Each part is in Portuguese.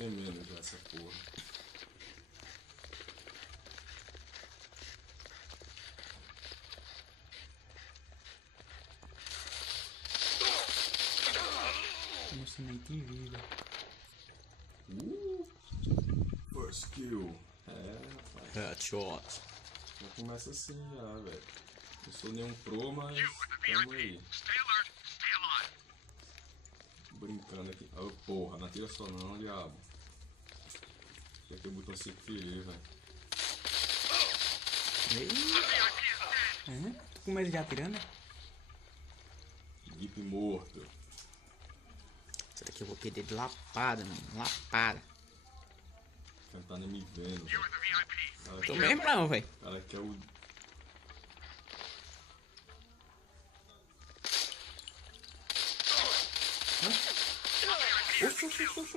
tremendo já essa porra. Nossa, nem tem vida. First kill. Rapaz. Headshot. Já começa assim já, velho. Não sou nenhum pro, mas tamo aí. Brincando aqui. Oh, porra, não atira só não, diabo. Tinha que o botão se ferir, velho. Tu com medo de atirando, né? Deep morto. Essa daqui eu vou perder de lapada, mano. Lapada. Não tá nem me vendo. Cara, Tô mesmo não, velho. cara que é o...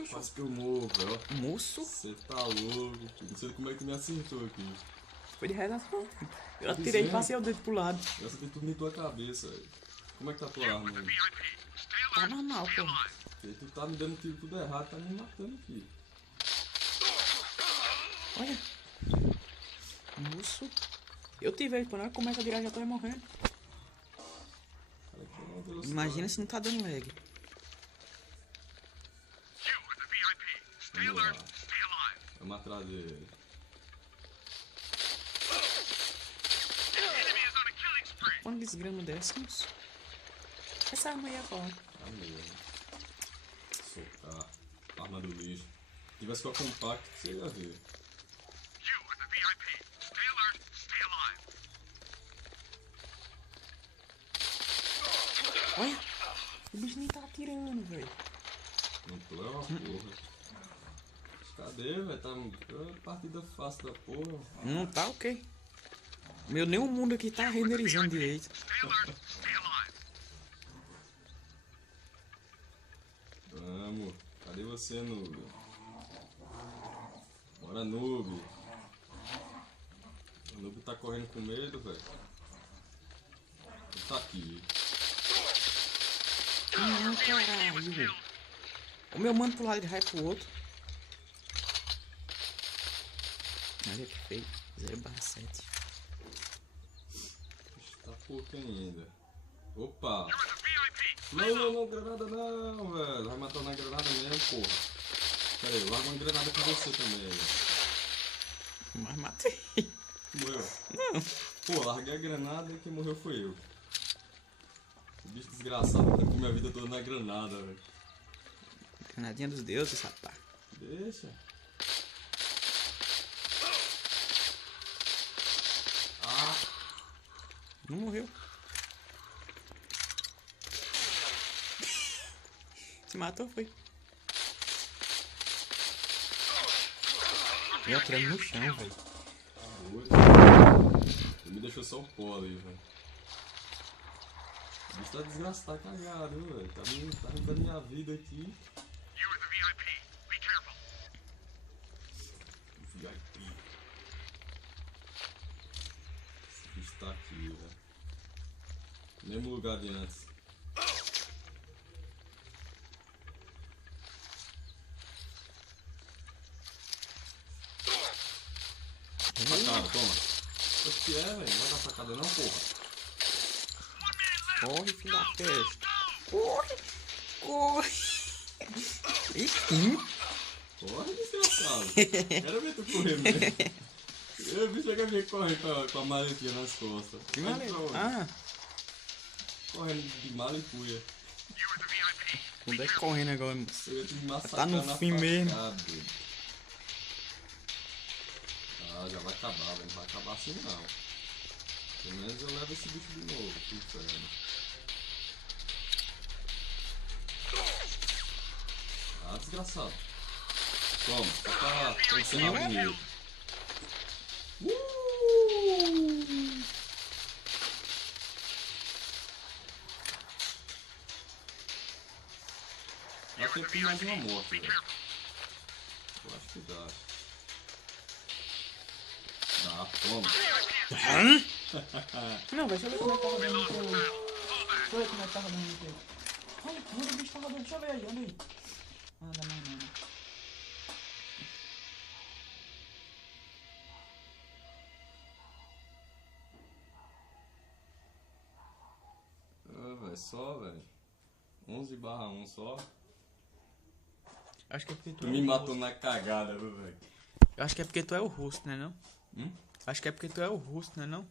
Quase que eu morro, velho. Moço? Você tá louco, filho. Não sei como é que me acertou aqui. Foi de redação. Eu atirei e passei o dedo pro lado. Eu acertei tudo em tua cabeça, velho. Como é que tá a tua arma aí? Tá normal, pô. Porque tu tá me dando tiro tudo errado, tá me matando aqui. Olha. Moço. Eu tive, quando eu começo a virar já tô morrendo. Cara, aqui é uma velocidade. Imagina se não tá dando lag. Vamos lá. Vamos atrás dele. Quando desgrama dessa, moço. Essa arma aí é boa. Tá mesmo. Soltar. Arma do lixo. Se tivesse com a compact, você ia ver. Olha. O bicho nem tá atirando, velho. Não tô é uma porra. Cadê, velho? Tá uma partida fácil da porra. Não tá ok. Meu, nem o mundo aqui tá renderizando direito. Vamos. Cadê você, noob? Bora, noob. O noob tá correndo com medo, velho. Ele tá aqui. Não, caralho. O meu mano pro lado de raio pro outro. Olha que feio. 0/7. Tá pouco ainda. Opa! Não, granada não, velho. Vai matar na granada mesmo, porra. Pera aí, larga uma granada com você também, velho. Mas matei. Morreu? Não. Pô, larguei a granada e quem morreu foi eu. Que bicho desgraçado, tá com minha vida toda na granada, velho. Granadinha dos deuses, rapaz. Deixa. Não morreu. Se matou, foi. Eu atirando no chão, velho. Doido. Ele me deixou só o pó ali, velho. O bicho tá desgraçado, tá cagado, viu, velho. Tá arrancando minha vida aqui. VIP. Esse bicho tá aqui, velho. Mesmo lugar de antes. Facada, toma. O que é, velho? Não vai dar facada não, porra. Corre, filho da peste. Corre. Corre. Ixi. Corre, desgraçado. Quero ver tu correr mesmo. O bicho chega a vir correndo com a maletinha nas costas. Que maneiro. Ah, Correndo de mala e cuia. quando é que correndo agora, moço? Eu ia te massacrar Tá no na fim mesmo. facada. Ah, já vai acabar, velho. Não vai acabar assim não. Pelo menos eu levo esse bicho de novo, que inferno. Ah, desgraçado. Toma, só pra encerrar bonito. Dá tempo de mais uma morte, velho. Eu acho que dá. Dá, toma. Não, deixa eu ver como é que tá rodando pro... Deixa eu ver como é que tá rodando pro... Olha, onde o bicho tá rodando? Deixa eu ver aí, olha aí. Ah, não. é só, velho. 11/1 só. Acho que é porque Tu me matou na cagada, viu, velho? Eu acho que é porque tu é o russo, né não? Hum? Acho que é porque tu é o russo, né não?